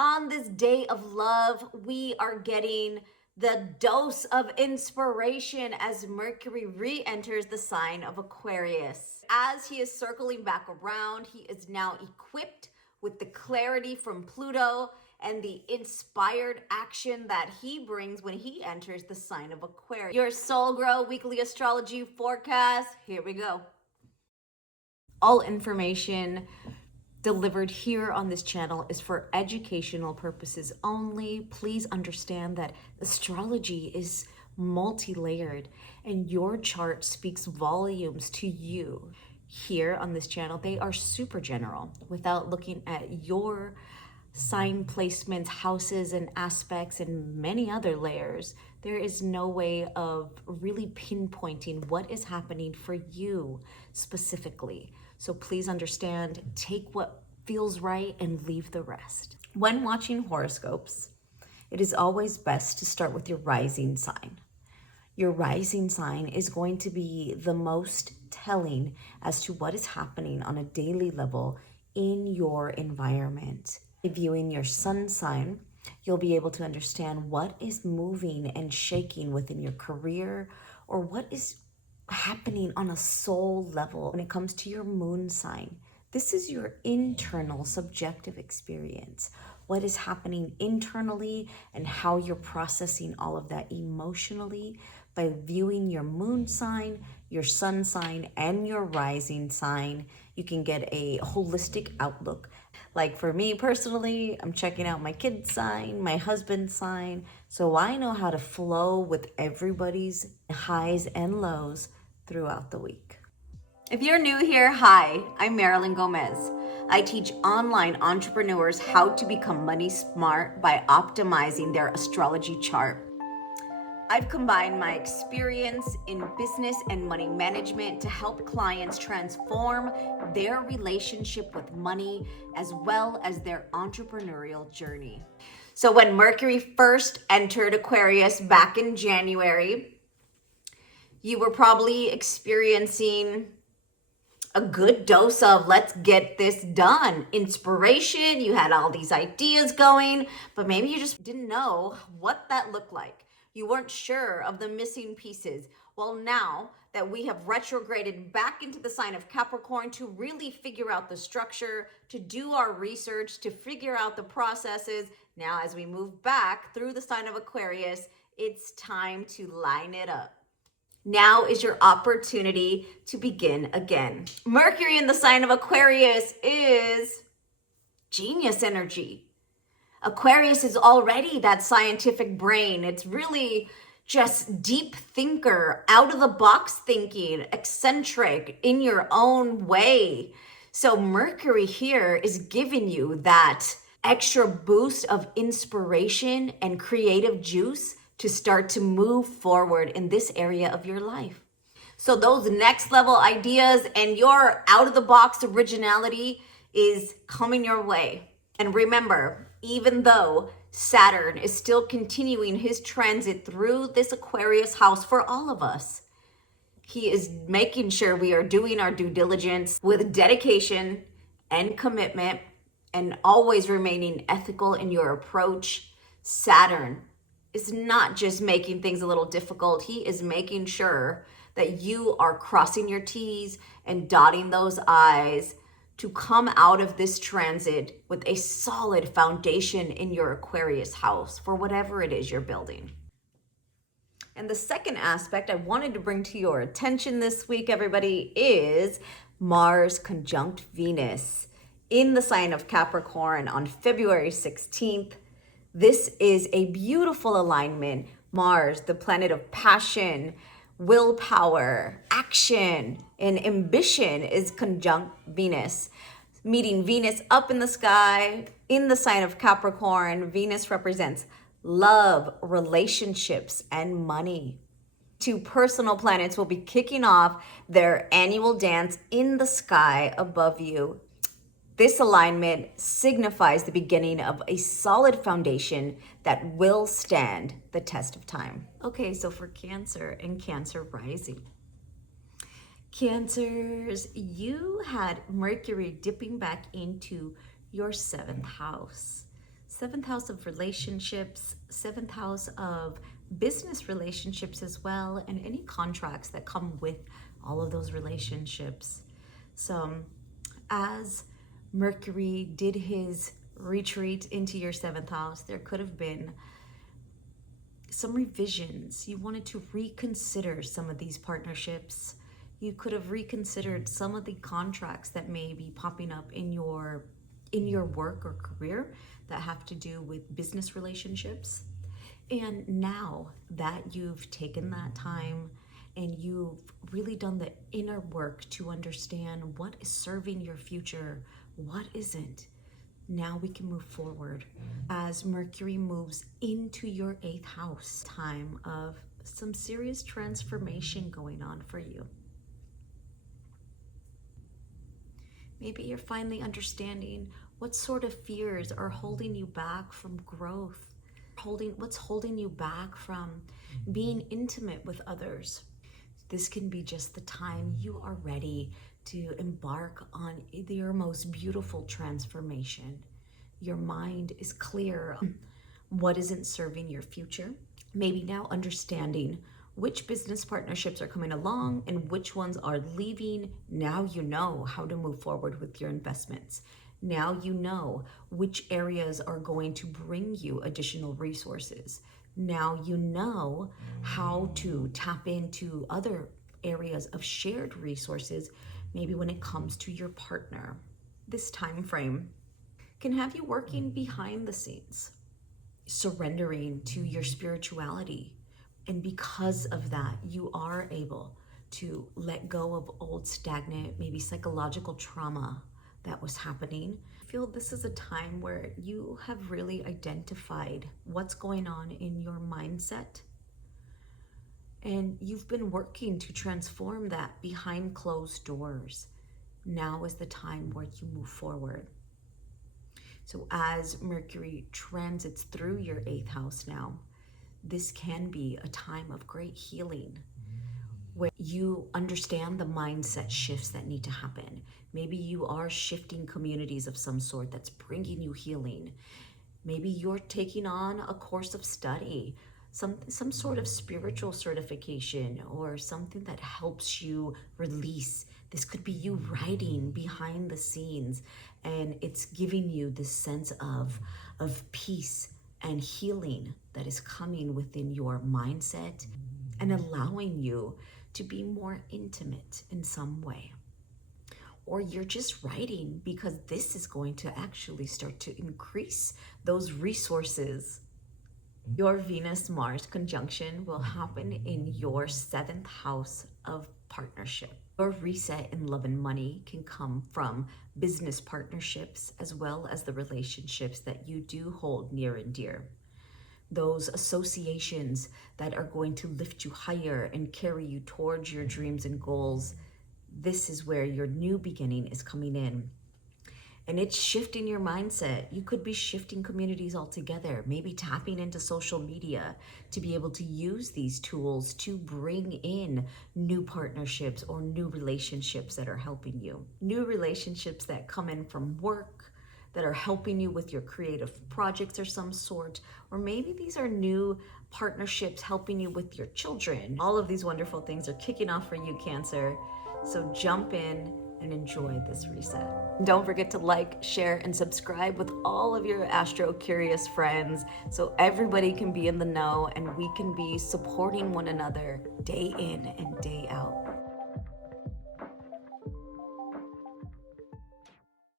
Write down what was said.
On this day of love, we are getting the dose of inspiration as Mercury re-enters the sign of Aquarius. As he is circling back around, he is now equipped with the clarity from Pluto and the inspired action that he brings when he enters the sign of Aquarius. Your Soul Grow weekly astrology forecast. Here we go. All information delivered here on this channel is for educational purposes only. Please understand that astrology is multi-layered and your chart speaks volumes to you. Here on this channel, they are super general without looking at your sign placements, houses and aspects, and many other layers. There is no way of really pinpointing what is happening for you specifically. So please understand, take what feels right and leave the rest. When watching horoscopes, it is always best to start with your rising sign. Your rising sign is going to be the most telling as to what is happening on a daily level in your environment. Viewing your sun sign, you'll be able to understand what is moving and shaking within your career or what is happening on a soul level. When it comes to your moon sign, this is your internal subjective experience. What is happening internally and how you're processing all of that emotionally. By viewing your moon sign, your sun sign, and your rising sign, you can get a holistic outlook. Like for me personally, I'm checking out my kid's sign, my husband's sign, so I know how to flow with everybody's highs and lows throughout the week. If you're new here, hi, I'm Marilyn Gomez. I teach online entrepreneurs how to become money smart by optimizing their astrology chart. I've combined my experience in business and money management to help clients transform their relationship with money as well as their entrepreneurial journey. So when Mercury first entered Aquarius back in January, you were probably experiencing a good dose of let's get this done. Inspiration, you had all these ideas going, but maybe you just didn't know what that looked like. You weren't sure of the missing pieces. Well, now that we have retrograded back into the sign of Capricorn to really figure out the structure, to do our research, to figure out the processes, now as we move back through the sign of Aquarius, it's time to line it up. Now is your opportunity to begin again. Mercury in the sign of Aquarius is genius energy. Aquarius is already that scientific brain. It's really just deep thinker, out of the box thinking, eccentric in your own way. So Mercury here is giving you that extra boost of inspiration and creative juice to start to move forward in this area of your life. So those next level ideas and your out of the box originality is coming your way. And remember, even though Saturn is still continuing his transit through this Aquarius house for all of us, he is making sure we are doing our due diligence with dedication and commitment and always remaining ethical in your approach. Saturn is not just making things a little difficult. He is making sure that you are crossing your T's and dotting those I's to come out of this transit with a solid foundation in your Aquarius house for whatever it is you're building. And the second aspect I wanted to bring to your attention this week, everybody, is Mars conjunct Venus in the sign of Capricorn on February 16th. This is a beautiful alignment. Mars, the planet of passion, willpower, action, and ambition, is conjunct Venus. Meeting Venus up in the sky in the sign of Capricorn, Venus represents love, relationships, and money. Two personal planets will be kicking off their annual dance in the sky above you. This alignment signifies the beginning of a solid foundation that will stand the test of time. Okay, so for Cancer and Cancer rising. Cancers, you had Mercury dipping back into your 7th house. Seventh house of relationships, seventh house of business relationships as well, and any contracts that come with all of those relationships. So as Mercury did his retreat into your seventh house, there could have been some revisions. You wanted to reconsider some of these partnerships. You could have reconsidered some of the contracts that may be popping up in your work or career that have to do with business relationships. And now that you've taken that time and you've really done the inner work to understand what is serving your future, what isn't, now we can move forward. As Mercury moves into your 8th house, time of some serious transformation going on for you. Maybe you're finally understanding what sort of fears are holding you back from growth, what's holding you back from being intimate with others. This can be just the time you are ready to embark on your most beautiful transformation. Your mind is clear on what isn't serving your future. Maybe now understanding which business partnerships are coming along and which ones are leaving. Now you know how to move forward with your investments. Now you know which areas are going to bring you additional resources. Now you know how to tap into other areas of shared resources, maybe when it comes to your partner. This time frame can have you working behind the scenes, surrendering to your spirituality. And because of that, you are able to let go of old, stagnant, maybe psychological trauma that was happening. I feel this is a time where you have really identified what's going on in your mindset. And you've been working to transform that behind closed doors. Now is the time where you move forward. So as Mercury transits through your 8th house now, this can be a time of great healing where you understand the mindset shifts that need to happen. Maybe you are shifting communities of some sort that's bringing you healing. Maybe you're taking on a course of study, some sort of spiritual certification or something that helps you release. This could be you writing behind the scenes, and it's giving you this sense of peace and healing that is coming within your mindset and allowing you to be more intimate in some way. Or you're just writing because this is going to actually start to increase those resources. Your Venus-Mars conjunction will happen in your 7th house of partnership. Your reset in love and money can come from business partnerships as well as the relationships that you do hold near and dear. Those associations that are going to lift you higher and carry you towards your dreams and goals. This is where your new beginning is coming in. And it's shifting your mindset. You could be shifting communities altogether, maybe tapping into social media to be able to use these tools to bring in new partnerships or new relationships that are helping you. New relationships that come in from work, that are helping you with your creative projects of some sort, or maybe these are new partnerships helping you with your children. All of these wonderful things are kicking off for you, Cancer. So jump in and enjoy this reset. Don't forget to like, share, and subscribe with all of your astro curious friends so everybody can be in the know and we can be supporting one another day in and day out.